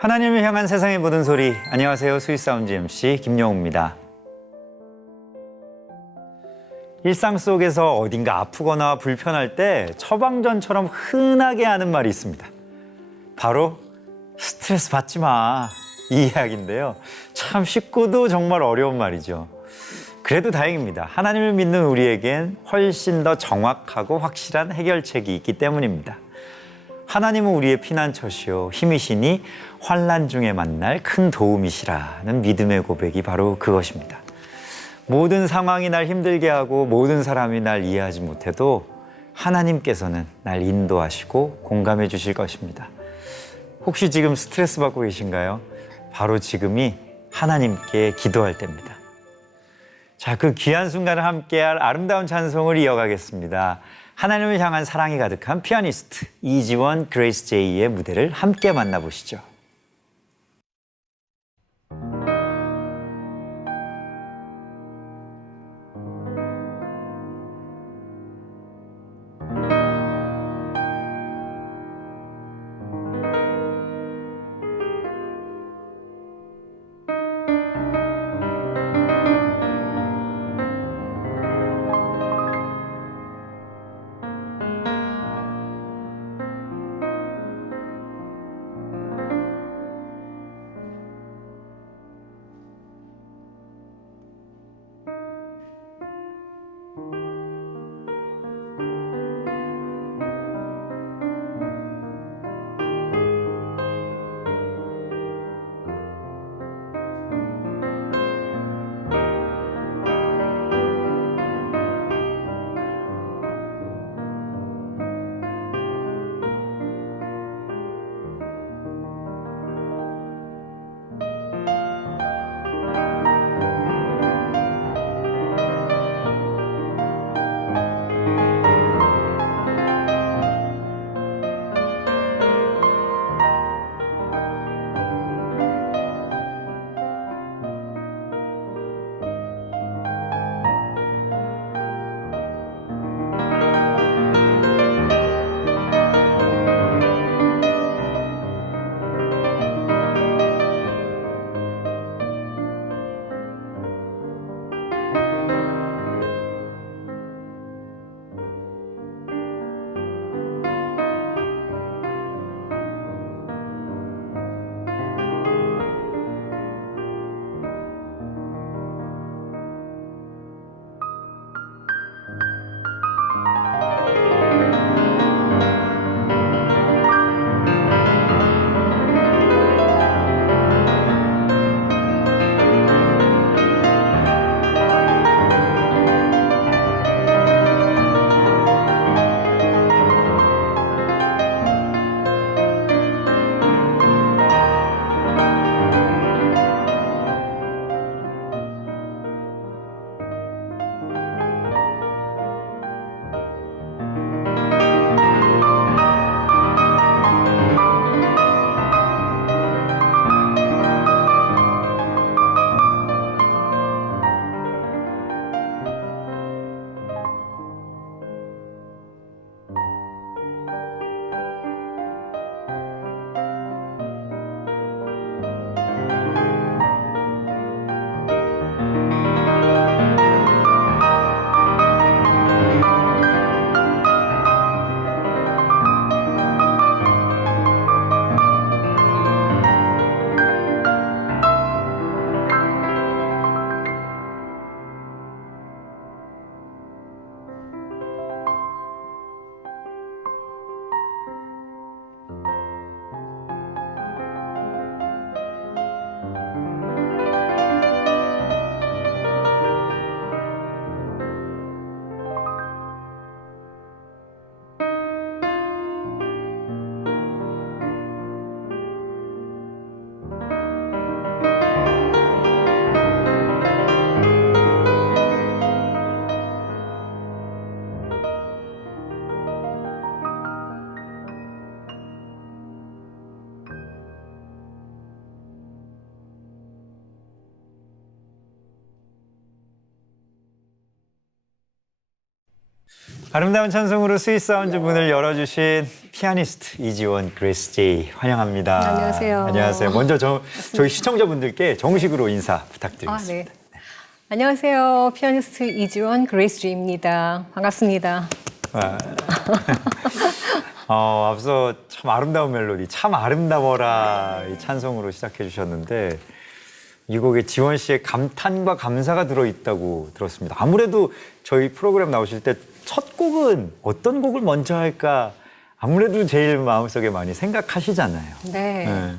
하나님을 향한 세상의 모든 소리. 안녕하세요. 스윗사운드 MC 김영우입니다. 일상 속에서 어딘가 아프거나 불편할 때 처방전처럼 흔하게 하는 말이 있습니다. 바로 스트레스 받지 마, 이 이야기인데요. 참 쉽고도 정말 어려운 말이죠. 그래도 다행입니다. 하나님을 믿는 우리에겐 훨씬 더 정확하고 확실한 해결책이 있기 때문입니다. 하나님은 우리의 피난처시요 힘이시니 환난 중에 만날 큰 도움이시라는 믿음의 고백이 바로 그것입니다. 모든 상황이 날 힘들게 하고 모든 사람이 날 이해하지 못해도 하나님께서는 날 인도하시고 공감해 주실 것입니다. 혹시 지금 스트레스 받고 계신가요? 바로 지금이 하나님께 기도할 때입니다. 자, 그 귀한 순간을 함께할 아름다운 찬송을 이어가겠습니다. 하나님을 향한 사랑이 가득한 피아니스트 이지원 그레이스 제이의 무대를 함께 만나보시죠. 아름다운 찬송으로 스윗 사운드 문을 열어주신 피아니스트 이지원 그레이스 제이 환영합니다. 안녕하세요. 안녕하세요. 먼저 저희 시청자분들께 정식으로 인사 부탁드리겠습니다. 네. 안녕하세요. 피아니스트 이지원 그레이스 제이입니다. 반갑습니다. 앞서 참 아름다운 멜로디, 참 아름다워라 이 찬송으로 시작해 주셨는데 이 곡에 지원 씨의 감탄과 감사가 들어있다고 들었습니다. 아무래도 저희 프로그램 나오실 때 첫 곡은 어떤 곡을 먼저 할까 아무래도 제일 마음속에 많이 생각하시잖아요. 네.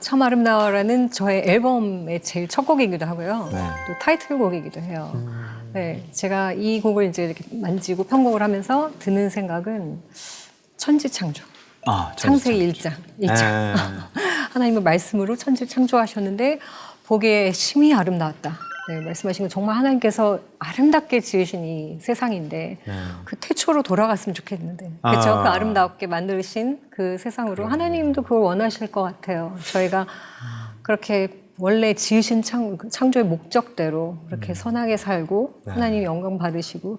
참 아름다워라는 저의 앨범의 제일 첫 곡이기도 하고요. 네. 또 타이틀곡이기도 해요. 네, 제가 이 곡을 이제 이렇게 만지고 편곡을 하면서 드는 생각은 천지창조. 창세기 1장. 하나님의 말씀으로 천지를 창조하셨는데 보기에 심히 아름다웠다. 네, 말씀하신 건 정말 하나님께서 아름답게 지으신 이 세상인데 그 태초로 돌아갔으면 좋겠는데 그렇죠? 그 아름답게 만드신 그 세상으로 하나님도 그걸 원하실 것 같아요. 저희가 그렇게 원래 지으신 창조의 목적대로 그렇게 선하게 살고 하나님 영광 받으시고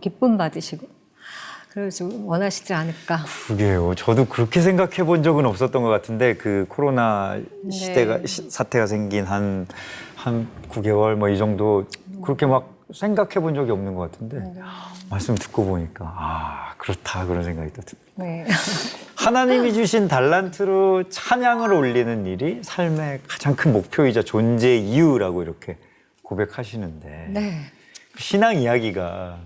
기쁨 받으시고 그래서 원하시지 않을까. 그게요. 저도 그렇게 생각해 본 적은 없었던 것 같은데 그 코로나 사태가 생긴 한 9개월 뭐 이 정도 그렇게 막 생각해 본 적이 없는 것 같은데 말씀 듣고 보니까 그렇다 그런 생각이 또 듭니다. 네. 하나님이 주신 달란트로 찬양을 올리는 일이 삶의 가장 큰 목표이자 존재 이유라고 이렇게 고백하시는데 네. 신앙 이야기가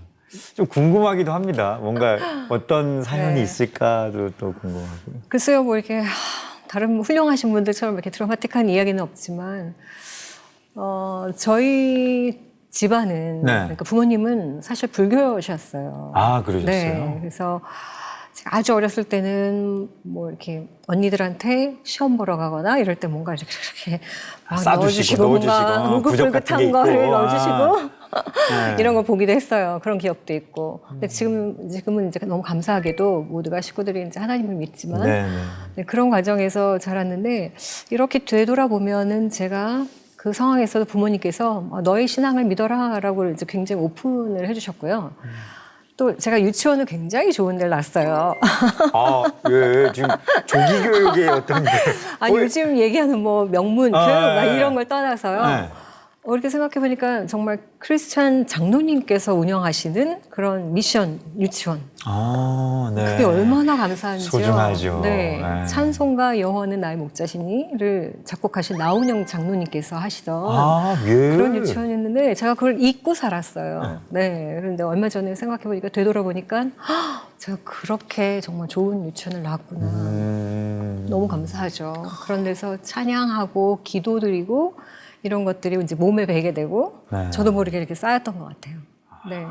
좀 궁금하기도 합니다. 뭔가 어떤 사연이 있을까도 또 궁금하고요. 글쎄요, 뭐 이렇게 다른 훌륭하신 분들처럼 이렇게 드라마틱한 이야기는 없지만, 저희 집안은 그러니까 부모님은 사실 불교셨어요. 그러셨어요? 네, 그래서 제가 아주 어렸을 때는 뭐 이렇게 언니들한테 시험 보러 가거나 이럴 때 뭔가 이렇게 넣어주시고 뭔가 울긋불긋한 거를 넣어주시고. 이런 거 보기도 했어요. 그런 기억도 있고. 근데 지금은 이제 너무 감사하게도 모두가 식구들이 이제 하나님을 믿지만 네, 그런 과정에서 자랐는데 이렇게 되돌아보면은 제가 그 상황에서도 부모님께서 너의 신앙을 믿어라라고 이제 굉장히 오픈을 해주셨고요. 또 제가 유치원을 굉장히 좋은 데를 났어요. 예, 지금 조기 교육의 어떤 요즘 얘기하는 뭐 명문 교육 막 이런 걸 떠나서요. 이렇게 생각해보니까 정말 크리스찬 장로님께서 운영하시는 그런 미션 유치원. 그게 얼마나 감사한지요. 소중하죠. 네. 찬송가 여호와는 나의 목자시니를 작곡하신 나훈영 장로님께서 하시던 그런 유치원이었는데 제가 그걸 잊고 살았어요. 네. 그런데 얼마 전에 생각해보니까 되돌아보니까 제가 그렇게 정말 좋은 유치원을 나왔구나. 너무 감사하죠. 그런 데서 찬양하고 기도드리고 이런 것들이 이제 몸에 배게 되고 저도 모르게 이렇게 쌓였던 것 같아요. 네.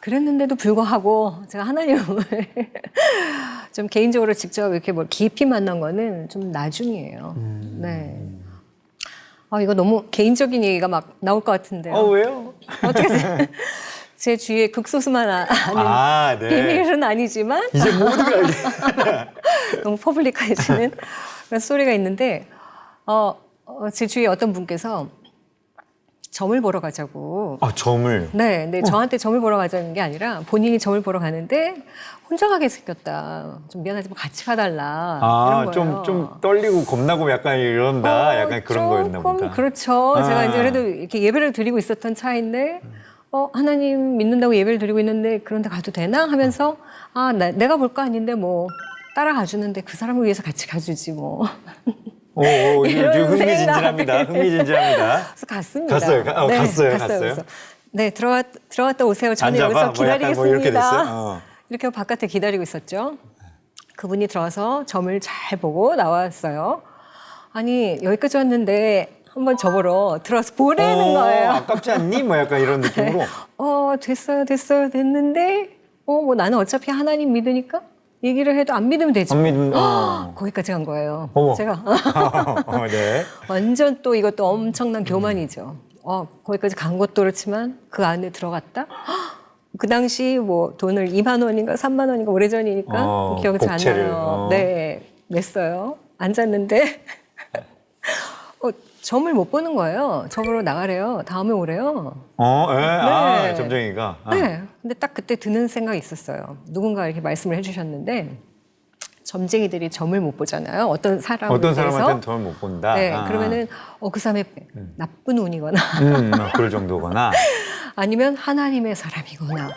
그랬는데도 불구하고 제가 하나님을 좀 개인적으로 직접 이렇게 뭐 깊이 만난 거는 좀 나중이에요. 네. 이거 너무 개인적인 얘기가 막 나올 것 같은데요. 왜요? 어떻게 제 주위에 극소수만 아는 비밀은 아니지만 이제 모두가 알게 너무 퍼블릭해지는 그런 소리가 있는데 제 주위에 어떤 분께서 점을 보러 가자고. 점을? 네, 근데 저한테 점을 보러 가자는 게 아니라 본인이 점을 보러 가는데 혼자 가게 생겼다. 좀 미안하지만 같이 가달라. 이런 거예요. 좀 떨리고 겁나고 약간 이런다. 약간 그런 거였나 보다. 그렇죠. 제가 이제 그래도 이렇게 예배를 드리고 있었던 차인데 하나님 믿는다고 예배를 드리고 있는데 그런데 가도 되나 하면서 내가 볼 거 아닌데 뭐 따라가 주는데 그 사람을 위해서 같이 가주지 뭐. 흥미진진합니다. 그래서 갔습니다. 갔어요. 그래서 네, 들어갔다 오세요. 저는 여기서 기다리겠습니다. 이렇게 하고 바깥에 기다리고 있었죠. 그분이 들어와서 점을 잘 보고 나왔어요. 아니 여기까지 왔는데 한번 저보러 들어와서 보내는 거예요. 아깝지 않니? 뭐 약간 이런 느낌으로. 됐어요. 됐는데 뭐 나는 어차피 하나님 믿으니까 얘기를 해도 안 믿으면 되지. 거기까지 간 거예요. 제가 네. 완전 또 이것도 엄청난 교만이죠. 거기까지 간 것도 그렇지만 그 안에 들어갔다. 그 당시 뭐 돈을 2만 원인가 3만 원인가 오래전이니까 기억이 잘 안 나요. 네, 냈어요. 앉았는데 점을 못 보는 거예요. 점으로 나가래요. 다음에 오래요. 점쟁이가. 네. 근데 딱 그때 드는 생각이 있었어요. 누군가 이렇게 말씀을 해주셨는데 점쟁이들이 점을 못 보잖아요. 어떤 사람에 어떤 대해서. 사람한테는 더 못 본다. 네, 그러면은 그 사람의 나쁜 운이거나 그럴 정도거나. 아니면 하나님의 사람이거나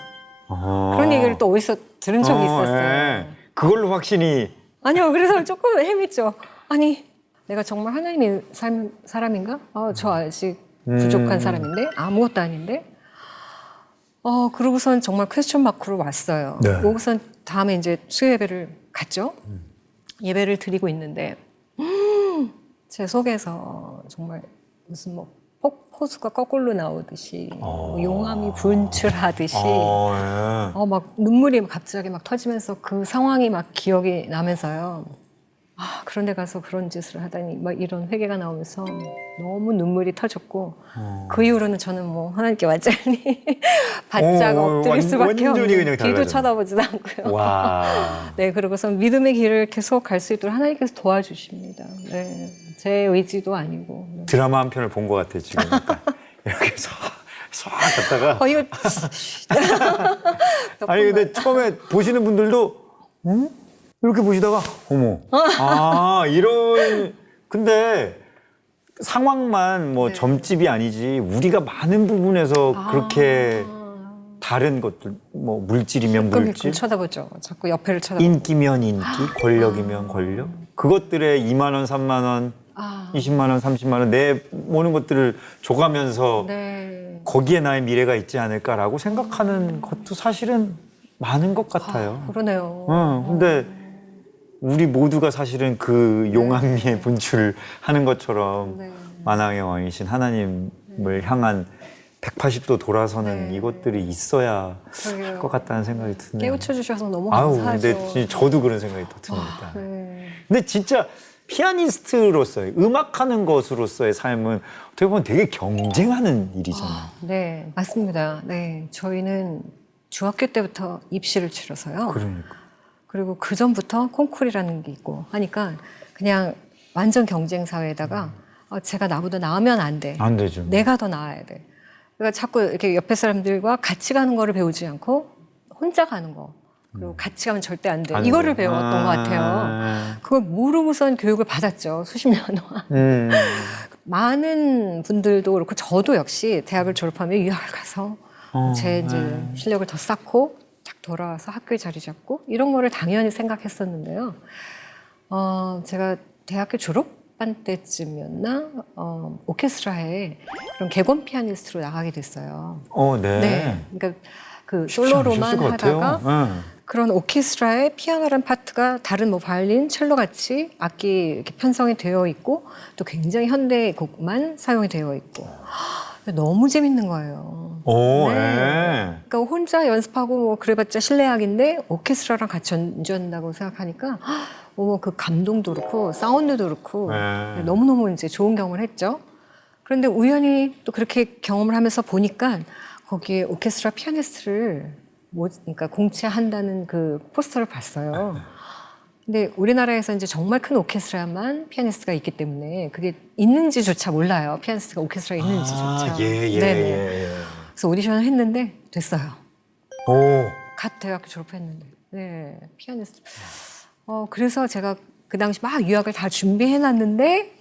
어. 그런 얘기를 또 어디서 들은 적이 있었어요. 예. 그걸로 확신이. 아니요, 그래서 조금 헤맸죠. 아니, 내가 정말 하나님의 사람인가? 저 아직 부족한 사람인데 아무것도 아닌데. 그러고선 정말 퀘스천 마크로 왔어요. 네. 그러고선 다음에 이제 수요 예배를 갔죠. 예배를 드리고 있는데 제 속에서 정말 무슨 뭐 폭포수가 거꾸로 나오듯이 뭐 용암이 분출하듯이 예. 막 눈물이 갑자기 막 터지면서 그 상황이 막 기억이 나면서요. 그런 데 가서 그런 짓을 하다니 막 이런 회개가 나오면서 너무 눈물이 터졌고 그 이후로는 저는 뭐 하나님께 완전히 바짝 엎드릴 수밖에 완전히 없는 그냥 뒤도 달라졌네. 쳐다보지도 않고요. 와. 네, 그러고서 믿음의 길을 계속 갈 수 있도록 하나님께서 도와주십니다. 네, 제 의지도 아니고. 네. 드라마 한 편을 본 것 같아 지금. 약간. 이렇게 싹 갔다가. 이거 아니 근데 처음에 보시는 분들도 이렇게 보시다가 어머 이런. 근데 상황만 뭐 점집이 아니지 우리가 많은 부분에서 그렇게 다른 것들 뭐 물질이면 물질, 쳐다보죠. 자꾸 옆에를 쳐다보고. 인기면 인기, 권력이면 권력, 그것들에 2만 원, 3만 원, 20만 원, 30만 원 내모는 것들을 줘가면서 네. 거기에 나의 미래가 있지 않을까라고 생각하는 것도 사실은 많은 것 같아요. 그러네요. 근데 우리 모두가 사실은 그 용암리에 분출하는 것처럼 네. 만왕의 왕이신 하나님을 향한 180도 돌아서는 네. 이것들이 있어야 그러게요. 할 것 같다는 생각이 드네요. 깨우쳐 주셔서 너무 아유, 감사하죠. 근데 진짜 저도 그런 생각이 또 듭니다. 네. 근데 진짜 피아니스트로서의 음악하는 것으로서의 삶은 어떻게 보면 되게 경쟁하는 일이잖아요. 네, 맞습니다. 네, 저희는 중학교 때부터 입시를 치러서요. 그러니까. 그리고 그 전부터 콩쿨이라는 게 있고 하니까 그냥 완전 경쟁 사회에다가 제가 나보다 나으면 안 돼. 안 되죠. 내가 더 나아야 돼. 그러니까 자꾸 이렇게 옆에 사람들과 같이 가는 거를 배우지 않고 혼자 가는 거. 그리고 같이 가면 절대 안 돼. 안 이거를 돼. 배웠던 것 같아요. 그걸 모르고선 교육을 받았죠. 수십 년 동안. 많은 분들도 그렇고 저도 역시 대학을 졸업하면 유학을 가서 제 이제 실력을 더 쌓고 딱 돌아와서 학교에 자리 잡고 이런 거를 당연히 생각했었는데요. 제가 대학교 졸업반 때쯤이었나 오케스트라에 그런 객원 피아니스트로 나가게 됐어요. 네. 네, 그러니까 그 쉽지 솔로로만 않으셨을 것 같아요. 하다가 그런 오케스트라에 피아노란 파트가 다른 뭐 바이올린, 첼로 같이 악기 이렇게 편성이 되어 있고 또 굉장히 현대 곡만 사용이 되어 있고 너무 재밌는 거예요. 네. 그러니까 혼자 연습하고 뭐 그래봤자 실내악인데 오케스트라랑 같이 연주한다고 생각하니까 그 감동도 그렇고 사운드도 그렇고 네. 너무너무 이제 좋은 경험을 했죠. 그런데 우연히 또 그렇게 경험을 하면서 보니까 거기에 오케스트라 피아니스트를 그러니까 공채한다는 그 포스터를 봤어요. 근데 우리나라에서 이제 정말 큰 오케스트라만 피아니스트가 있기 때문에 그게 있는지조차 몰라요. 피아니스트가 오케스트라에 있는지조차. 예. 그래서 오디션을 했는데 됐어요. 오. 갓 대학교 졸업했는데. 네, 피아니스트. 그래서 제가 그 당시 막 유학을 다 준비해놨는데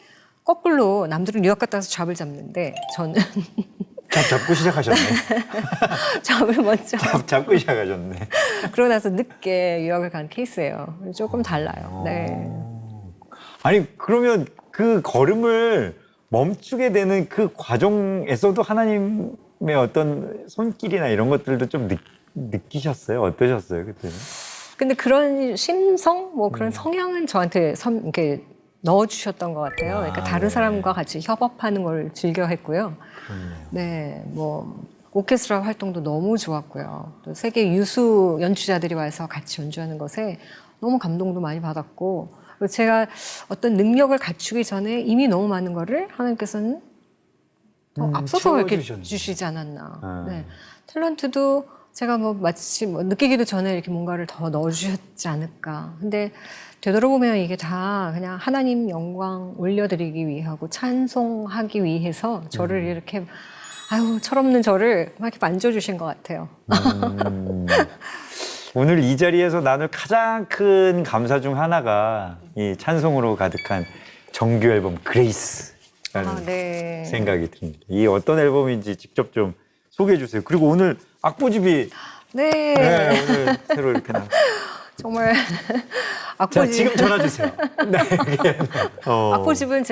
거꾸로 남들은 유학 갔다 와서 잡을 잡는데 저는 잡고 시작하셨네. 잡을 먼저. 잡고 시작하셨네. 그러고 나서 늦게 유학을 간 케이스예요. 조금 달라요. 네. 아니 그러면 그 걸음을 멈추게 되는 그 과정에서도 하나님의 어떤 손길이나 이런 것들도 좀 느끼셨어요? 어떠셨어요 그때는? 근데 그런 심성, 뭐 그런 성향은 저한테 이렇게 넣어주셨던 것 같아요. 그러니까 다른 사람과 같이 협업하는 걸 즐겨 했고요. 네, 뭐 오케스트라 활동도 너무 좋았고요. 또 세계 유수 연주자들이 와서 같이 연주하는 것에 너무 감동도 많이 받았고, 그리고 제가 어떤 능력을 갖추기 전에 이미 너무 많은 거를 하나님께서는 더 앞서서 이렇게 주시지 않았나. 네, 탤런트도 제가 뭐 마치 느끼기도 전에 이렇게 뭔가를 더 넣어주셨지 않을까. 근데 되돌아보면 이게 다 그냥 하나님 영광 올려드리기 위하고 찬송하기 위해서 저를 이렇게 철없는 저를 막 이렇게 만져주신 것 같아요. 오늘 이 자리에서 나눌 가장 큰 감사 중 하나가 이 찬송으로 가득한 정규 앨범 그레이스라는 네. 생각이 듭니다. 이 어떤 앨범인지 직접 좀 소개해 주세요. 그리고 오늘 악보집이 네. 오늘 새로 이렇게 나. 정말 자, 악보집. 지금 전화 주세요. 네. 악보집은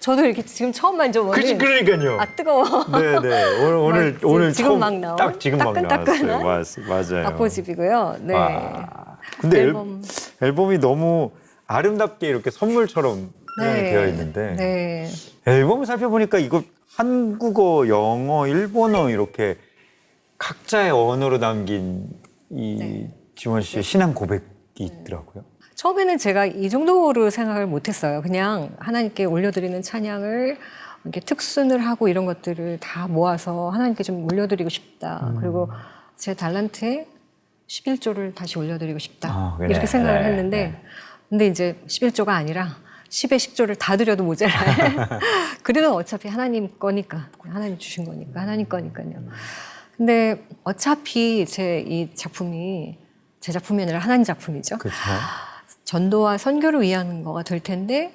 저도 이렇게 지금 처음 만져보는. 그러니까요. 아 뜨거워. 네네. 오늘 지금 처음 막 나온 딱 지금 막 따끈따끈한 나왔어요. 맞아요. 악보집이고요. 네. 와. 근데 앨범이 너무 아름답게 이렇게 선물처럼 되어 있는데 네. 앨범을 살펴보니까 이거 한국어, 영어, 일본어 이렇게 각자의 언어로 남긴 이 지원 씨의 신앙 고백이 있더라고요. 처음에는 제가 이 정도로 생각을 못했어요. 그냥 하나님께 올려드리는 찬양을 이렇게 특순을 하고 이런 것들을 다 모아서 하나님께 좀 올려드리고 싶다. 그리고 제 달란트에 11조를 다시 올려드리고 싶다. 그래. 이렇게 생각을 했는데 근데 이제 11조가 아니라 10에 10조를 다 드려도 모자라요. 그래도 어차피 하나님 거니까, 하나님 주신 거니까, 하나님 거니까요. 근데 어차피 제 작품이 아니라 하나님 작품이죠. 그렇죠. 전도와 선교를 위한 거가 될 텐데,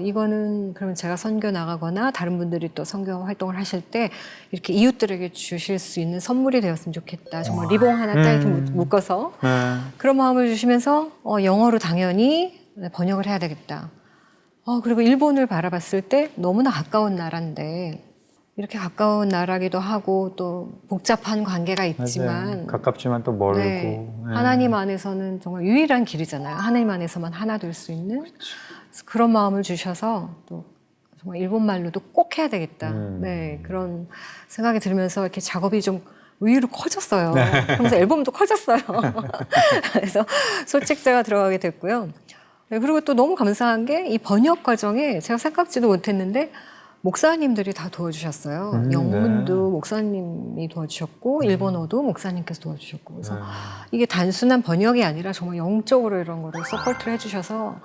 이거는 그러면 제가 선교 나가거나 다른 분들이 또 선교 활동을 하실 때 이렇게 이웃들에게 주실 수 있는 선물이 되었으면 좋겠다. 정말 리봉 하나 딱 이렇게 묶어서 그런 마음을 주시면서 영어로 당연히 번역을 해야 되겠다. 그리고 일본을 바라봤을 때 너무나 가까운 나라인데 이렇게 가까운 나라기도 하고 또 복잡한 관계가 있지만 맞아요. 가깝지만 또 멀고 하나님 안에서는 정말 유일한 길이잖아요. 하나님 안에서만 하나 될 수 있는 그런 마음을 주셔서 또 정말 일본말로도 꼭 해야 되겠다. 네, 그런 생각이 들면서 이렇게 작업이 좀 의외로 커졌어요. 그러면서 앨범도 커졌어요. 그래서 소책자가 들어가게 됐고요. 네, 그리고 또 너무 감사한 게 이 번역 과정에 제가 생각지도 못했는데 목사님들이 다 도와주셨어요. 영문도 목사님이 도와주셨고 일본어도 목사님께서 도와주셨고 그래서 이게 단순한 번역이 아니라 정말 영적으로 이런 거를 서포트를 해주셔서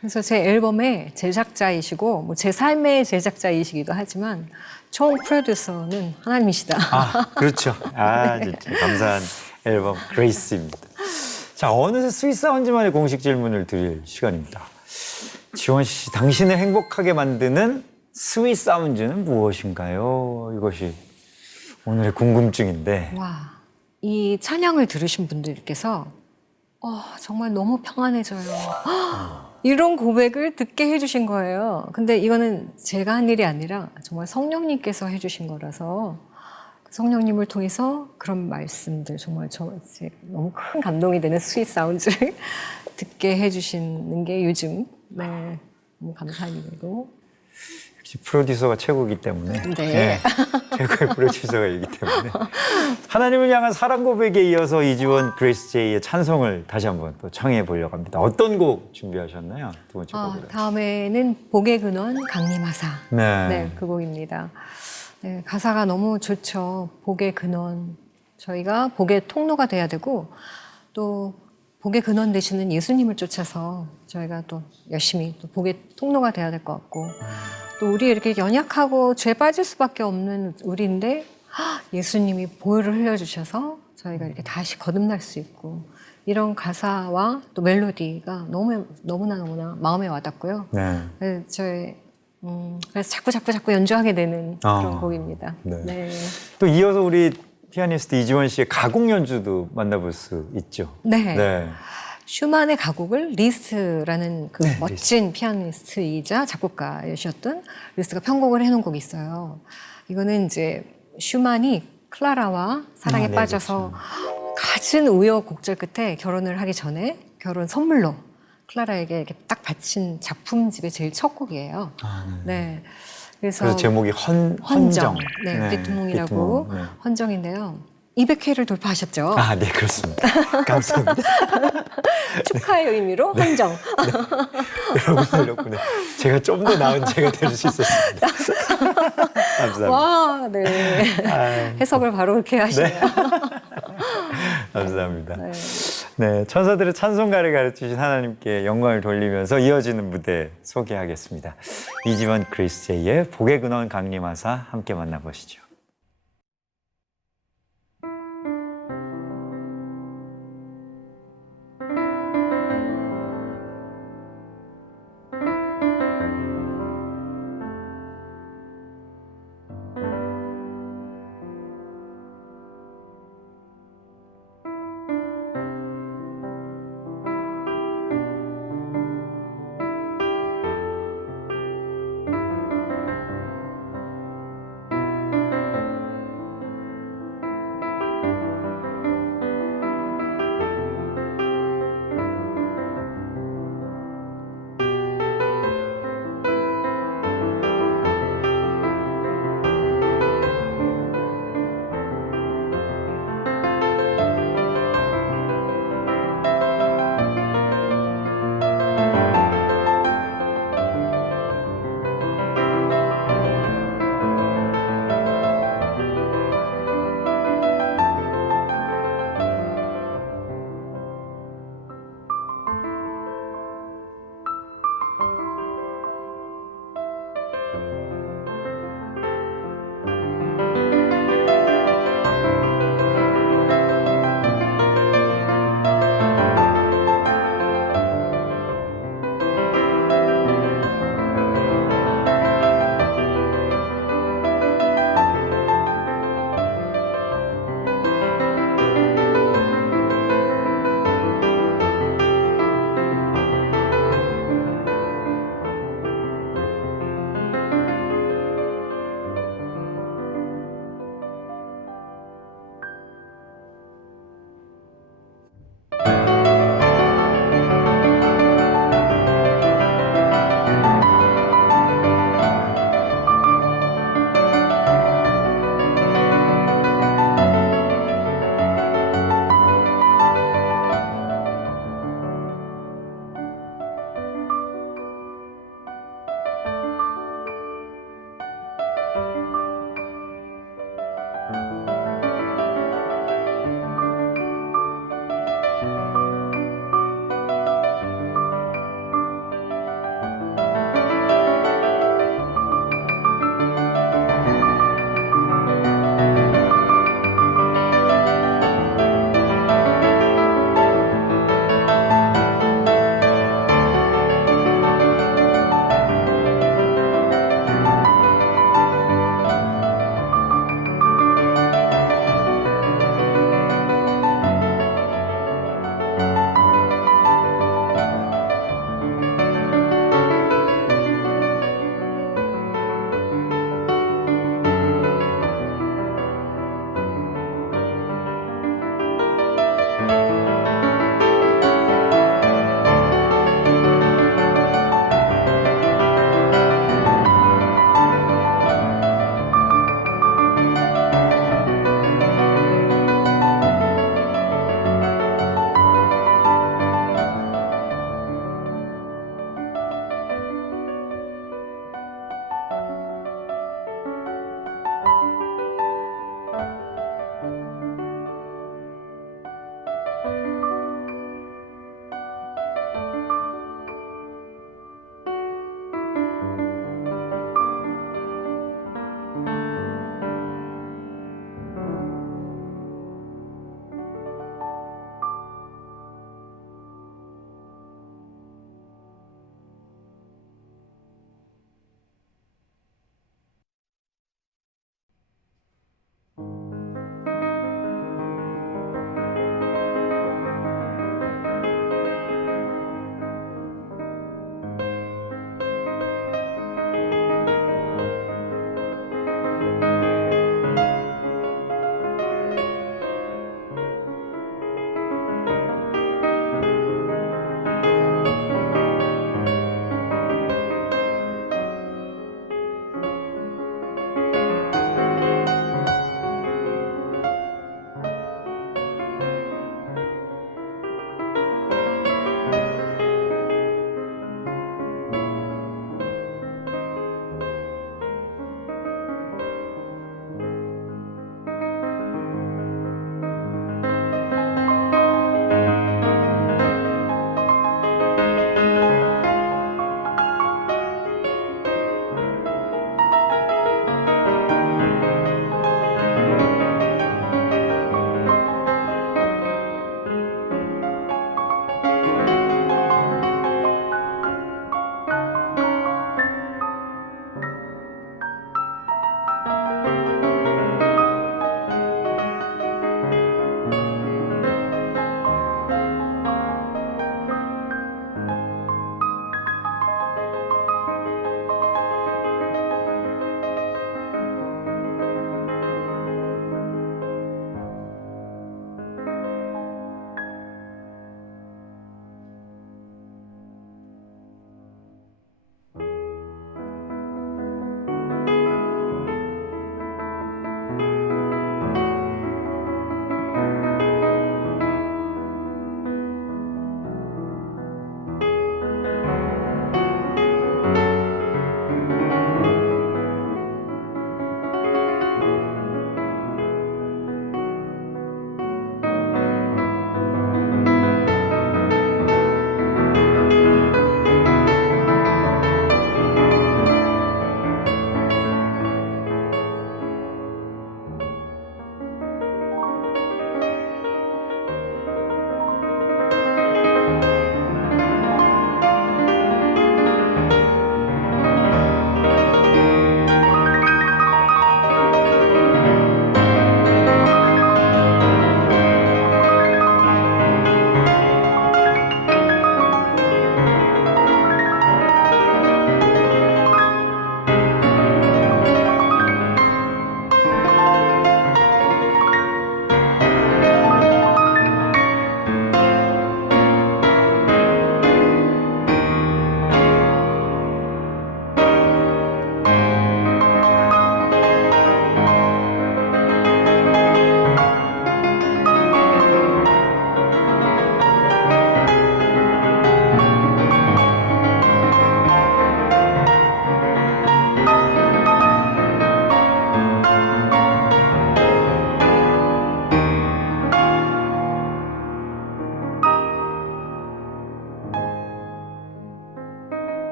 그래서 제 앨범의 제작자이시고 뭐 제 삶의 제작자이시기도 하지만 총 프로듀서는 하나님이시다. 그렇죠. 진짜 감사한 앨범 그레이스입니다. 자, 어느새 스윗사운드만의 공식 질문을 드릴 시간입니다. 지원 씨, 당신을 행복하게 만드는 스윗사운드는 무엇인가요? 이것이 오늘의 궁금증인데. 와, 이 찬양을 들으신 분들께서 정말 너무 평안해져요. 이런 고백을 듣게 해주신 거예요. 근데 이거는 제가 한 일이 아니라 정말 성령님께서 해주신 거라서 성령님을 통해서 그런 말씀들 정말 너무 큰 감동이 되는 스윗 사운드를 듣게 해주시는 게 요즘 너무 감사한 일이고 역시 프로듀서가 최고이기 때문에 최고의 프로듀서가 있기 때문에 하나님을 향한 사랑 고백에 이어서 이지원 그레이스 제이의 찬송을 다시 한번 또 청해 보려고 합니다. 어떤 곡 준비하셨나요? 두 번째 곡으로. 다음에는 복의 근원 강림하사 그 곡입니다. 네, 가사가 너무 좋죠. 복의 근원. 저희가 복의 통로가 돼야 되고 또 복의 근원 되시는 예수님을 쫓아서 저희가 또 열심히 또 복의 통로가 돼야 될 것 같고 또 우리 이렇게 연약하고 죄 빠질 수밖에 없는 우리인데 예수님이 보혈을 흘려주셔서 저희가 이렇게 다시 거듭날 수 있고 이런 가사와 또 멜로디가 너무나 마음에 와닿고요. 네, 그래서 자꾸 연주하게 되는 그런 곡입니다. 또 이어서 우리 피아니스트 이지원 씨의 가곡 연주도 만나볼 수 있죠. 슈만의 가곡을 리스트라는 그 멋진 피아니스트이자 작곡가이셨던 리스트가 편곡을 해놓은 곡이 있어요. 이거는 이제 슈만이 클라라와 사랑에 빠져서 갖은 우여곡절 끝에 결혼을 하기 전에 결혼 선물로 클라라에게 이렇게 딱 바친 작품집의 제일 첫 곡이에요. 그래서 제목이 헌정. 삐투몽이라고 헌정인데요. 200회를 돌파하셨죠? 네, 그렇습니다. 감사합니다. 축하의 의미로 헌정. 여러분들 덕분에 제가 좀 더 나은 제가 될 수 있었습니다. 감사합니다. 와, 해석을 바로 그렇게 하시네요. 감사합니다. 천사들의 찬송가를 가르치신 하나님께 영광을 돌리면서 이어지는 무대 소개하겠습니다. 이지원 그레이스 제이의 복의 근원 강림하사 함께 만나보시죠.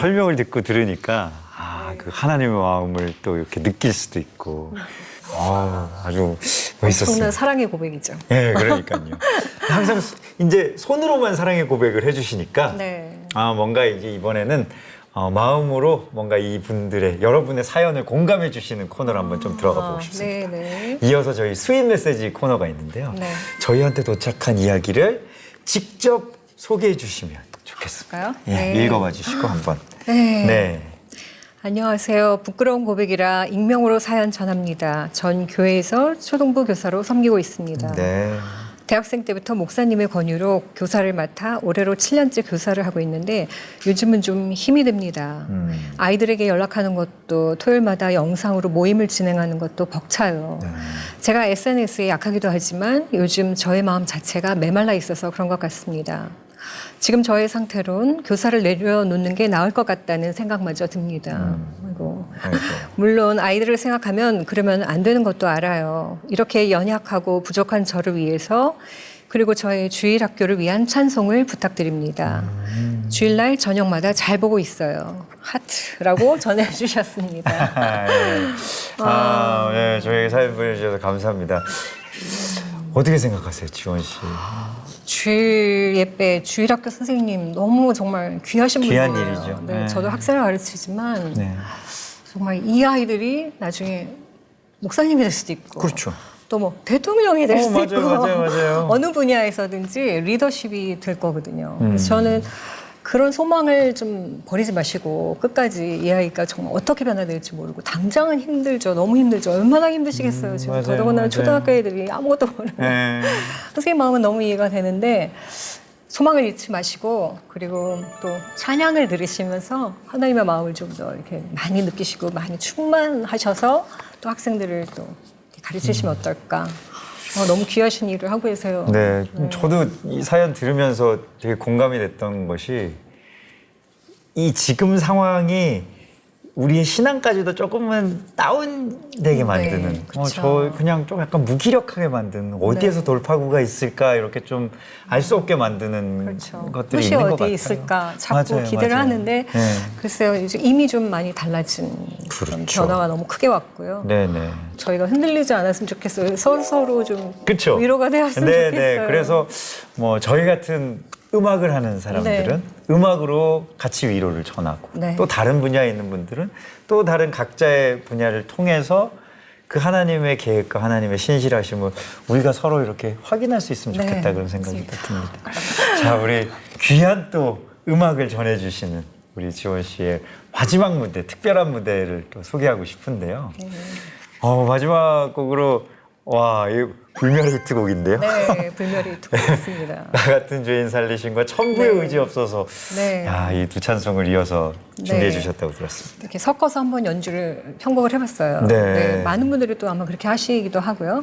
설명을 듣고 들으니까 그 하나님의 마음을 또 이렇게 느낄 수도 있고 아주 멋있었습니다. 엄청난 사랑의 고백이죠. 네, 그러니까요. 항상 이제 손으로만 사랑의 고백을 해주시니까 네. 뭔가 이제 이번에는 마음으로 뭔가 이분들의 여러분의 사연을 공감해 주시는 코너를 한번 좀 들어가 보고 싶습니다. 네. 이어서 저희 스윗 메시지 코너가 있는데요. 네. 저희한테 도착한 이야기를 직접 소개해 주시면 좋겠습니다. 예, 네. 읽어봐 주시고 한번. 네. 네. 안녕하세요. 부끄러운 고백이라 익명으로 사연 전합니다. 전 교회에서 초등부 교사로 섬기고 있습니다. 네. 대학생 때부터 목사님의 권유로 교사를 맡아 올해로 7년째 교사를 하고 있는데 요즘은 좀 힘이 듭니다. 아이들에게 연락하는 것도 토요일마다 영상으로 모임을 진행하는 것도 벅차요. 제가 SNS에 약하기도 하지만 요즘 저의 마음 자체가 메말라 있어서 그런 것 같습니다. 지금 저의 상태론 교사를 내려놓는 게 나을 것 같다는 생각마저 듭니다. 물론 아이들을 생각하면 그러면 안 되는 것도 알아요. 이렇게 연약하고 부족한 저를 위해서 그리고 저의 주일 학교를 위한 찬송을 부탁드립니다. 주일날 저녁마다 잘 보고 있어요. 하트라고 전해주셨습니다. 네, 저에게 사연 보내주셔서 감사합니다. 어떻게 생각하세요, 지원 씨? 주일 예배, 주일 학교 선생님 너무 정말 귀하신 귀한 분이에요. 일이죠. 네, 네. 저도 학생을 가르치지만 네. 정말 이 아이들이 나중에 목사님이 될 수도 있고 그렇죠. 또 뭐 대통령이 될 수도 있고 맞아요. 어느 분야에서든지 리더십이 될 거거든요. 그래서 저는 그런 소망을 좀 버리지 마시고 끝까지 이 아이가 정말 어떻게 변화될지 모르고 당장은 힘들죠. 너무 힘들죠. 얼마나 힘드시겠어요. 지금 맞아요, 더더군다나 맞아요. 초등학교 애들이 아무것도 모르는 네. 선생님 마음은 너무 이해가 되는데 소망을 잃지 마시고 그리고 또 찬양을 들으시면서 하나님의 마음을 좀 더 이렇게 많이 느끼시고 많이 충만하셔서 또 학생들을 또 가르치시면 어떨까. 너무 귀하신 일을 하고 계세요. 네, 저도 이 사연 들으면서 되게 공감이 됐던 것이 이 지금 상황이 우리의 신앙까지도 조금은 다운되게 만드는 그쵸. 저 그냥 좀 약간 무기력하게 만드는 어디에서 돌파구가 있을까 이렇게 좀 알 수 없게 만드는 그렇죠. 것들이 끝이 있는 것 어디 같아요. 있을까 자꾸 맞아요, 기대를 맞아요. 하는데 네. 글쎄요 이제 이미 좀 많이 달라진 그런 그렇죠. 변화가 너무 크게 왔고요. 네네. 저희가 흔들리지 않았으면 좋겠어요. 서로 좀 그쵸. 위로가 되었으면 네, 좋겠어요. 네. 그래서 뭐 저희 같은 음악을 하는 사람들은 음악으로 같이 위로를 전하고 네. 또 다른 분야에 있는 분들은 또 다른 각자의 분야를 통해서 그 하나님의 계획과 하나님의 신실하심을 우리가 서로 이렇게 확인할 수 있으면 좋겠다 네, 그런 생각이 맞습니다. 듭니다. 자, 우리 귀한 또 음악을 전해주시는 우리 지원 씨의 마지막 무대, 특별한 무대를 또 소개하고 싶은데요. 마지막 곡으로 이 불멸의 히트곡인데요. 네, 불멸이 듣고 있습니다. 나 같은 죄인 살리심과 천부의 네. 의지 없어서 네. 이 두 찬송을 이어서 준비해 네. 주셨다고 들었습니다. 이렇게 섞어서 한번 연주를 편곡을 해봤어요. 네. 많은 분들이 또 아마 그렇게 하시기도 하고요.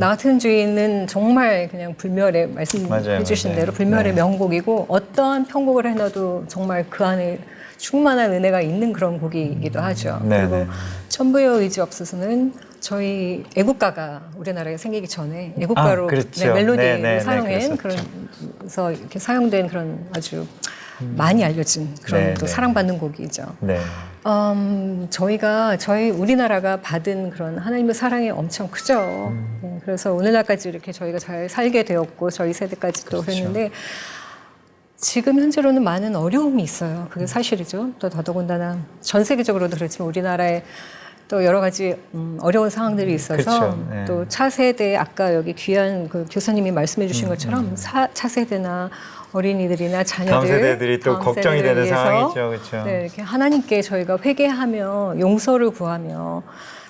나 같은 주인은 정말 그냥 불멸의 말씀해 맞아요, 주신 맞아요. 대로 불멸의 네. 명곡이고 어떠한 편곡을 해놔도 정말 그 안에 충만한 은혜가 있는 그런 곡이기도 하죠. 네, 그리고 네. 천부의 의지 없어서는 저희 애국가가 우리나라에 생기기 전에 애국가로 그렇죠. 멜로디로 네, 네, 사용한 그랬었죠. 그래서 이렇게 사용된 그런 아주 많이 알려진 그런 네, 또 네. 사랑받는 곡이죠. 네. 저희 우리나라가 받은 그런 하나님의 사랑이 엄청 크죠. 네, 그래서 오늘날까지 이렇게 저희가 잘 살게 되었고 저희 세대까지도 그랬는데 지금 현재로는 많은 어려움이 있어요. 그게 사실이죠. 또 더더군다나 전 세계적으로도 그렇지만 우리나라에 또 여러 가지 어려운 상황들이 있어서 그렇죠. 네. 또 차세대 아까 여기 귀한 그 교사님이 말씀해 주신 것처럼 차세대나 어린이들이나 자녀들 다음 세대들이 또 다음 걱정이 세대를 되는 위해서 상황이죠. 그렇죠. 네, 이렇게 하나님께 저희가 회개하며 용서를 구하며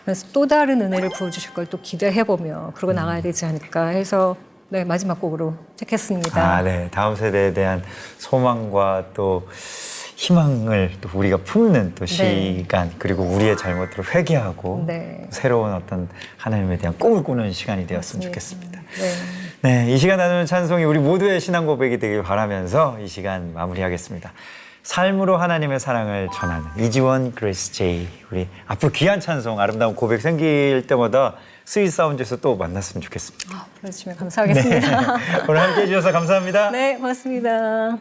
그래서 또 다른 은혜를 부어주실 걸 또 기대해보며 그러고 나가야 되지 않을까 해서 네, 마지막 곡으로 택했습니다. 네. 다음 세대에 대한 소망과 또 희망을 또 우리가 품는 또 시간 그리고 우리의 잘못들을 회개하고 네. 새로운 어떤 하나님에 대한 꿈을 꾸는 시간이 되었으면 좋겠습니다. 네. 네, 이 시간 나누는 찬송이 우리 모두의 신앙 고백이 되길 바라면서 이 시간 마무리하겠습니다. 삶으로 하나님의 사랑을 전하는 이지원 그레이스 제이 우리 앞으로 귀한 찬송 아름다운 고백 생길 때마다 스윗 사운드에서 또 만났으면 좋겠습니다. 불러주시면 감사하겠습니다. 오늘 함께해 주셔서 감사합니다. 네, 고맙습니다.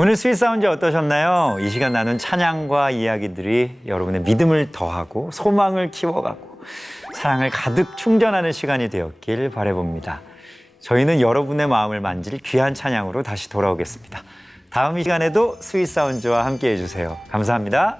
오늘 스윗 사운드 어떠셨나요? 이 시간 나눈 찬양과 이야기들이 여러분의 믿음을 더하고 소망을 키워가고 사랑을 가득 충전하는 시간이 되었길 바라봅니다. 저희는 여러분의 마음을 만질 귀한 찬양으로 다시 돌아오겠습니다. 다음 이 시간에도 스윗 사운드와 함께 해주세요. 감사합니다.